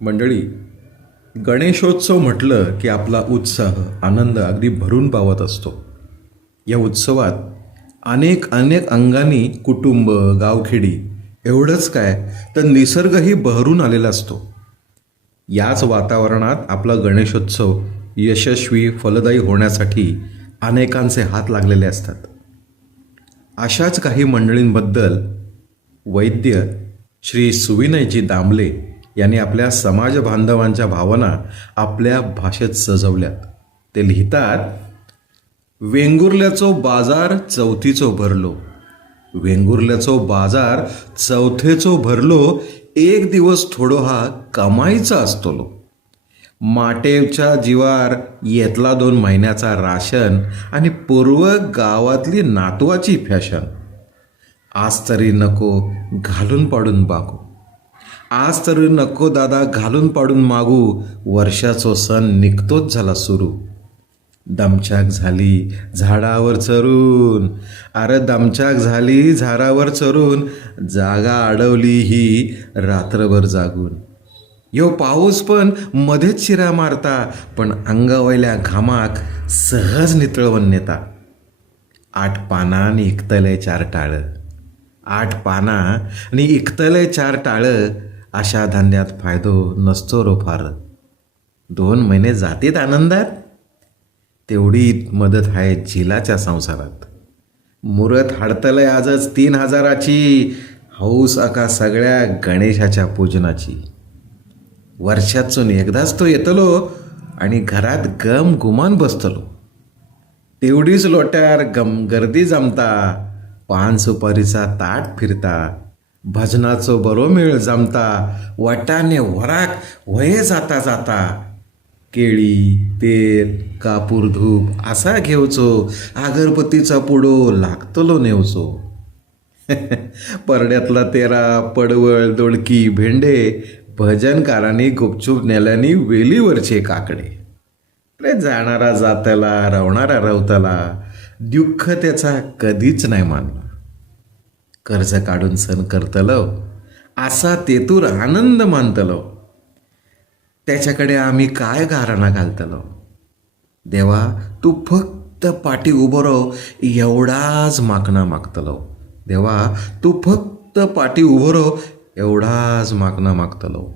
मंडळी गणेशोत्सव म्हटलं की आपला उत्साह आनंद अगदी भरून पावत असतो. या उत्सवात अनेक अनेक अंगांनी कुटुंब गावखेडी एवढंच काय तर निसर्गही बहरून आलेला असतो. याच वातावरणात आपला गणेशोत्सव यशस्वी फलदायी होण्यासाठी अनेकांचे हात लागलेले असतात. अशाच काही मंडळींबद्दल वैद्य श्री सुविनयजी दामले यांनी आपल्या समाज बांधवांच्या भावना आपल्या भाषेत सजवल्यात. ते लिहितात वेंगुर्ल्याचो बाजार चौथीचो भरलो. वेंगुर्ल्याचो बाजार चौथेचो भरलो. एक दिवस थोडो हा कमाईचा असतलो. माटेच्या जीवार येतला दोन महिन्याचा राशन आणि पूर्व गावातली नातवाची फॅशन. आज तरी नको घालून पाडून बागू. आज तरी नको दादा घालून पाडून मागू. वर्षाचो सण निघतोच झाला सुरू. दमछाक झाली झाडावर चरून. अरे दमछाक झाली झाडावर चरून. जागा अडवली ही रात्रभर जागून. यो पाऊस पण मध्येच शिरा मारता पण अंगावयल्या घामाक सहज नितळवण नेता. आठ पाना आणि इकतले चार टाळं. आठ पाना आणि इकतले चार टाळं अशा धान्यात फायदो नसतो रो फार. दोन महिने जातीत आनंदात? तेवढी मदत आहे झिलाच्या संसारात. मुरत हाडतलंय आजच तीन हजाराची हौस अका सगळ्या गणेशाच्या पूजनाची. वर्षातून एकदाच तो येतलो आणि घरात गम गुमान बसतलो. तेवढीच लोट्यार गम गर्दी जमता पान सुपारीचा ताट फिरता भजनाचो बरो मेळ जमता वटाने वराक वये जाता जाता. केळी तेल कापूर धूप असा घेवचो अगरबत्तीचा पुडो लागतलो नेवचो. परड्यातला तेरा पडवळ दोडकी भेंडे भजनकारांनी गुपचूप नेल्यानी वेलीवरचे काकडे. रे जाणारा जातला रवणारा रवतला दुःख त्याचा कधीच नाही मानला. कर्ज काढून सण करतलो असा तेतूर आनंद मानतलो त्याच्याकडे आम्ही काय गाराणा घालतलो देवा तू फक्त पाठी उभं राहो एवढाच मागणा मागतलो देवा तू फक्त पाठी उभं राहो एवढाच मागणा मागतलो